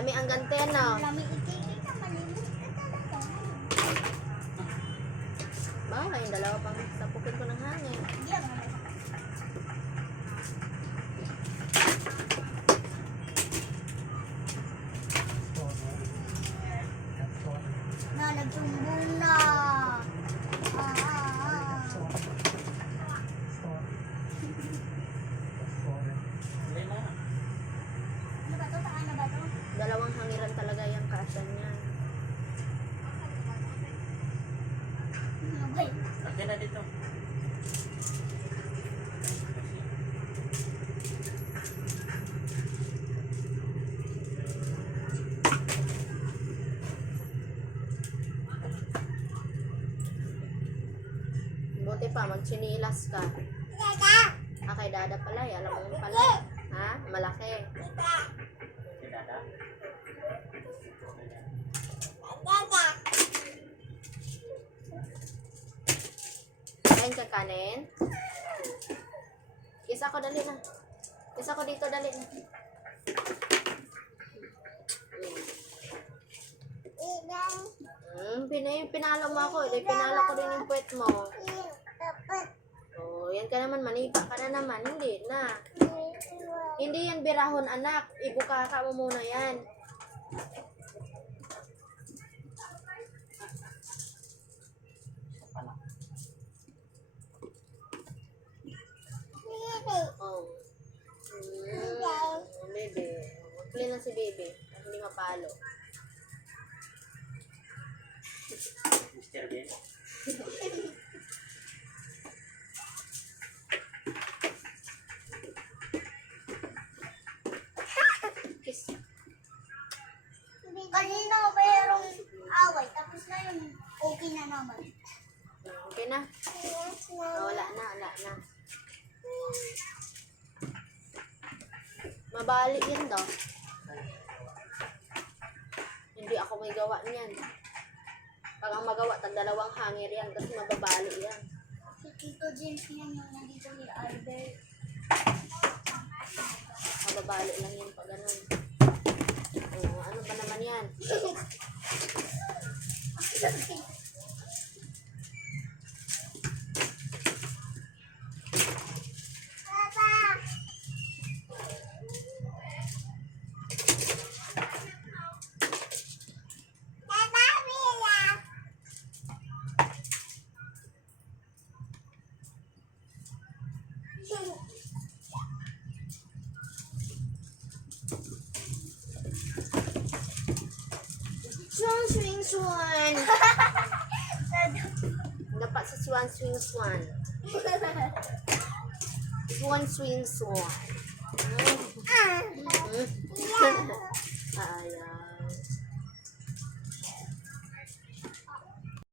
Lami ang gantena. Lami itigil ka, malinis ka talaga. Baka yung dalawa pang sapukin ko ng hangin. Hindi ako naman. Na, nagsumbong na. Ano ba to? Saan na ba to? Dalawang hangiran talaga yung kaasan niya. Ano ba yun? Akin na dito. Buti pa, magchinilas ka. Kay Dada pala, alam mo yung pala. Ha? Malaki. Si Dada. Kain ka kanin? Kiss ako, dali na. Kiss ako dito, dali na. Pinalo mo ako. Pinalo ko din yung puwet mo. Oh, yan ka naman, manipa ka na naman. Hindi na. Hindi yan birahon, anak. Ibukaka mo muna yan. Oh. Bebe. Magpili na si Bebe. Hindi mapalo. Mr. Ben. Kiss. Kanina mayroong away, tapos na yun, okay na naman. Okay na? Oh, wala na, wala na. Mabali yan daw. Hindi ako may gawa niyan. Pag ang magawa, tag dalawang hangir yan, kasi mababali yan. Si Tito James yan yung nandito ni Albert. Mababali lang yan pag ganun. Oh, ano ba naman yan? Swan swing swan. Dapat sa swan swing swan. Swan swing swan.